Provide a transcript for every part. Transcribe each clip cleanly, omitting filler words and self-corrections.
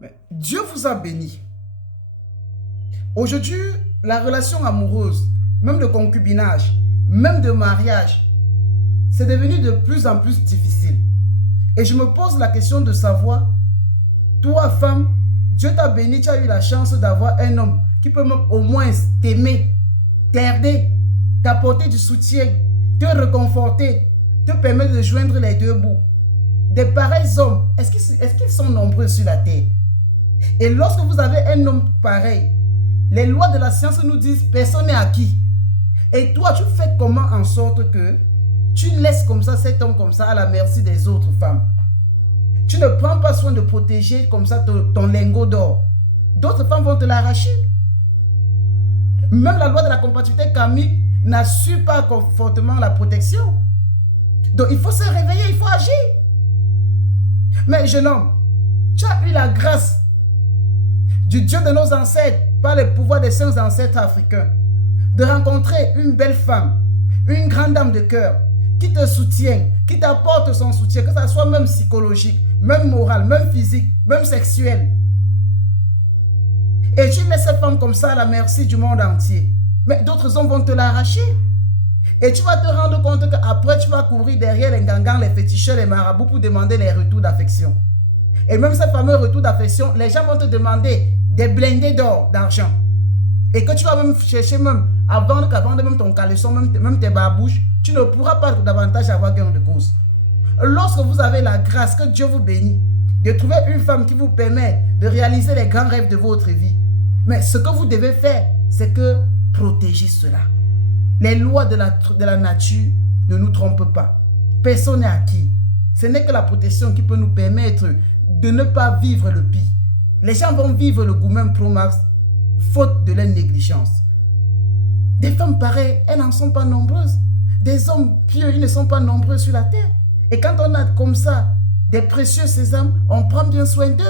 Mais Dieu vous a béni. Aujourd'hui, la relation amoureuse, même de concubinage, même de mariage, c'est devenu de plus en plus difficile. Et je me pose la question de savoir, toi femme, Dieu t'a béni, tu as eu la chance d'avoir un homme qui peut au moins t'aimer, t'aider, t'apporter du soutien, te réconforter, te permettre de joindre les deux bouts. Des pareils hommes, est-ce qu'ils sont nombreux sur la terre? Et lorsque vous avez un homme pareil, les lois de la science nous disent personne n'est acquis. Et toi, tu fais comment en sorte que tu laisses comme ça cet homme comme ça à la merci des autres femmes? Tu ne prends pas soin de protéger comme ça ton lingot d'or. D'autres femmes vont te l'arracher. Même la loi de la compatibilité karmique n'assure pas fortement la protection. Donc il faut se réveiller, il faut agir. Mais jeune homme, tu as eu la grâce du Dieu de nos ancêtres, par le pouvoir des saints ancêtres africains, de rencontrer une belle femme, une grande dame de cœur, qui te soutient, qui t'apporte son soutien, que ce soit même psychologique, même moral, même physique, même sexuel. Et tu laisses cette femme comme ça à la merci du monde entier. Mais d'autres hommes vont te l'arracher. Et tu vas te rendre compte qu'après, tu vas courir derrière les gangans, les féticheurs, les marabouts pour demander les retours d'affection. Et même ces fameux retours d'affection, les gens vont te demander des blindés d'or, d'argent. Et que tu vas même chercher même à vendre même ton caleçon, même tes babouches, tu ne pourras pas davantage avoir gain de cause. Lorsque vous avez la grâce, que Dieu vous bénit, de trouver une femme qui vous permet de réaliser les grands rêves de votre vie. Mais ce que vous devez faire, c'est que protéger cela. Les lois de la nature ne nous trompent pas. Personne n'est acquis. Ce n'est que la protection qui peut nous permettre de ne pas vivre le pire. Les gens vont vivre le goût même pro-max, faute de leur négligence. Des femmes pareilles, elles n'en sont pas nombreuses. Des hommes pieux, ils ne sont pas nombreux sur la terre. Et quand on a comme ça des précieux sésames, on prend bien soin d'eux.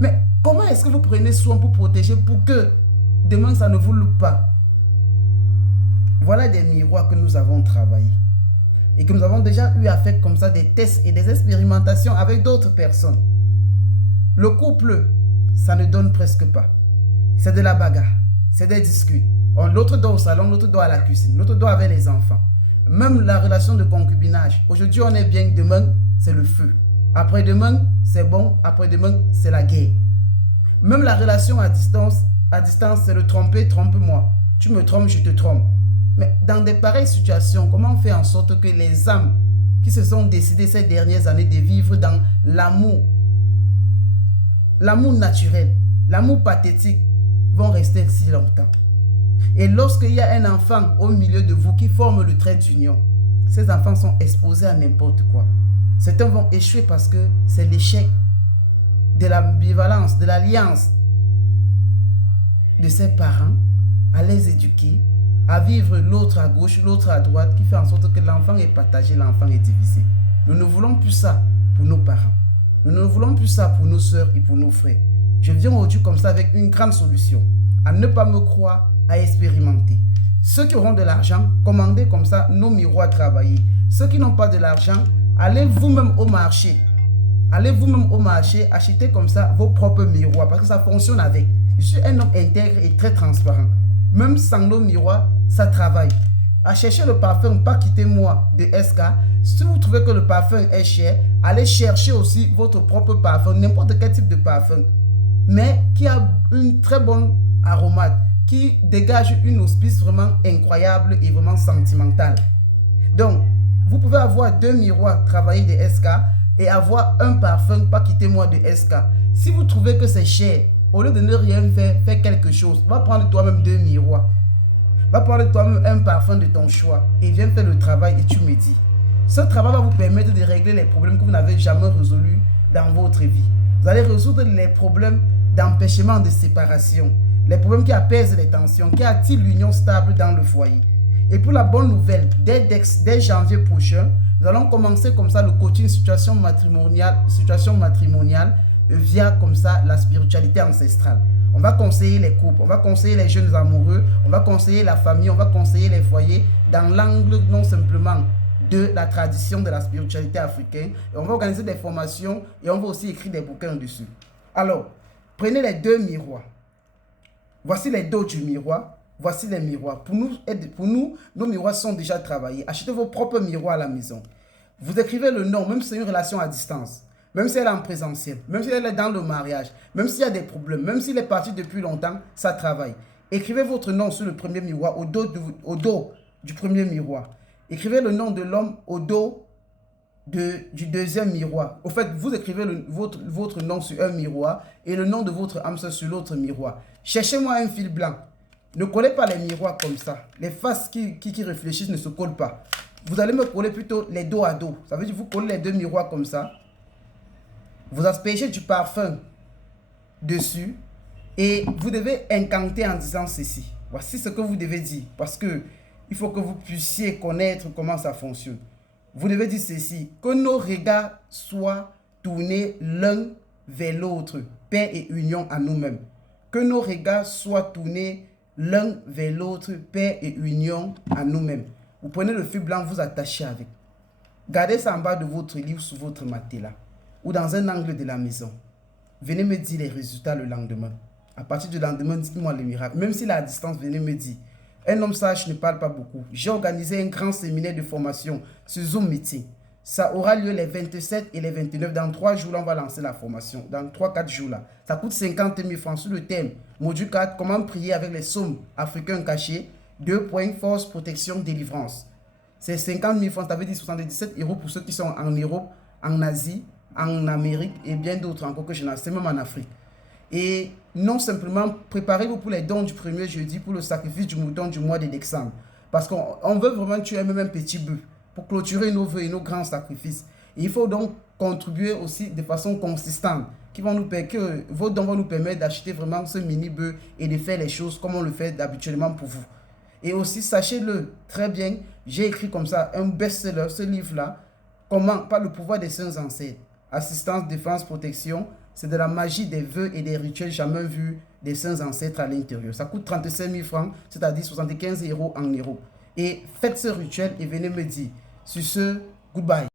Mais comment est-ce que vous prenez soin pour protéger, pour que demain ça ne vous loupe pas? Voilà des miroirs que nous avons travaillés. Et que nous avons déjà eu à faire comme ça des tests et des expérimentations avec d'autres personnes. Le couple, ça ne donne presque pas. C'est de la bagarre, c'est des disputes. L'autre doit au salon, l'autre doit à la cuisine, l'autre doit avec les enfants. Même la relation de concubinage. Aujourd'hui, on est bien, demain, c'est le feu. Après-demain, c'est bon, après-demain, c'est la guerre. Même la relation à distance, c'est le tromper, trompe-moi. Tu me trompes, je te trompe. Mais dans de pareilles situations, comment on fait en sorte que les âmes qui se sont décidées ces dernières années de vivre dans l'amour naturel, l'amour pathétique, vont rester si longtemps? Et lorsqu'il y a un enfant au milieu de vous qui forme le trait d'union, ces enfants sont exposés à n'importe quoi. Certains vont échouer parce que c'est l'échec de l'ambivalence, de l'alliance de ses parents à les éduquer, à vivre l'autre à gauche, l'autre à droite, qui fait en sorte que l'enfant est partagé, l'enfant est divisé. Nous ne voulons plus ça pour nos parents. Nous ne voulons plus ça pour nos soeurs et pour nos frères. Je viens aujourd'hui comme ça avec une grande solution. À ne pas me croire, à expérimenter. Ceux qui auront de l'argent, commandez comme ça nos miroirs travaillés. Ceux qui n'ont pas de l'argent, allez vous-même au marché. Allez vous-même au marché, achetez comme ça vos propres miroirs parce que ça fonctionne avec. Je suis un homme intègre et très transparent. Même sans nos miroirs, ça travaille. À chercher le parfum, pas quitter moi de SK. Si vous trouvez que le parfum est cher, allez chercher aussi votre propre parfum, n'importe quel type de parfum, mais qui a une très bonne aromate, qui dégage une auspice vraiment incroyable et vraiment sentimentale. Donc, vous pouvez avoir 2 miroirs travaillés de SK et avoir un parfum, pas quitter moi de SK. Si vous trouvez que c'est cher, au lieu de ne rien faire, fais quelque chose. Va prendre toi-même 2 miroirs. Va prendre toi-même un parfum de ton choix et viens faire le travail et tu me dis. Ce travail va vous permettre de régler les problèmes que vous n'avez jamais résolus dans votre vie. Vous allez résoudre les problèmes d'empêchement de séparation, les problèmes qui apaisent les tensions, qui attirent l'union stable dans le foyer. Et pour la bonne nouvelle, dès janvier prochain, nous allons commencer comme ça le coaching situation matrimoniale via comme ça la spiritualité ancestrale. On va conseiller les couples, on va conseiller les jeunes amoureux, on va conseiller la famille, on va conseiller les foyers dans l'angle non simplement de la tradition de la spiritualité africaine. Et on va organiser des formations et on va aussi écrire des bouquins dessus. Alors, prenez les 2 miroirs. Voici les dos du miroir. Voici les miroirs. Pour nous, nos miroirs sont déjà travaillés. Achetez vos propres miroirs à la maison. Vous écrivez le nom, même si c'est une relation à distance, même si elle est en présentiel, même si elle est dans le mariage, même s'il y a des problèmes, même s'il est parti depuis longtemps, ça travaille. Écrivez votre nom sur le premier miroir, au dos du premier miroir. Écrivez le nom de l'homme au dos du deuxième miroir. Au fait, vous écrivez votre nom sur un miroir et le nom de votre âme sœur sur l'autre miroir. Cherchez-moi un fil blanc. Ne collez pas les miroirs comme ça. Les faces qui réfléchissent ne se collent pas. Vous allez me coller plutôt les dos à dos. Ça veut dire que vous collez les 2 miroirs comme ça. Vous aspergez du parfum dessus. Et vous devez incanter en disant ceci. Voici ce que vous devez dire. Parce que il faut que vous puissiez connaître comment ça fonctionne. Vous devez dire ceci. Que nos regards soient tournés l'un vers l'autre. Paix et union à nous-mêmes. Que nos regards soient tournés l'un vers l'autre. Paix et union à nous-mêmes. Vous prenez le fil blanc, vous attachez avec. Gardez ça en bas de votre lit ou sous votre matelas. Ou dans un angle de la maison. Venez me dire les résultats le lendemain. À partir du lendemain, dites-moi le miracle. Même s'il est à distance, venez me dire. Un homme sage ne parle pas beaucoup. J'ai organisé un grand séminaire de formation sur Zoom Meeting. Ça aura lieu les 27 et les 29. Dans 3 jours, là, on va lancer la formation. Dans 3-4 jours, là. Ça coûte 50 000 francs sur le thème. Module 4, comment prier avec les psaumes africains cachés. 2 points, force, protection, délivrance. C'est 50 000 francs, ça veut dire 77 € pour ceux qui sont en Europe, en Asie, en Amérique et bien d'autres encore que je n'en sais, même en Afrique. Et non simplement, préparez-vous pour les dons du premier jeudi, pour le sacrifice du mouton du mois de décembre. Parce qu'on veut vraiment tuer même un petit bœuf pour clôturer nos vœux et nos grands sacrifices. Et il faut donc contribuer aussi de façon consistante, que vos dons vont nous permettre d'acheter vraiment ce mini bœuf et de faire les choses comme on le fait habituellement pour vous. Et aussi, sachez-le très bien, j'ai écrit comme ça un best-seller, ce livre-là, comment, par le pouvoir des saints ancêtres, assistance, défense, protection, c'est de la magie des vœux et des rituels jamais vus des saints ancêtres à l'intérieur. Ça coûte 35 000 francs, c'est-à-dire 75 € en euros. Et faites ce rituel et venez me dire. Sur ce, goodbye.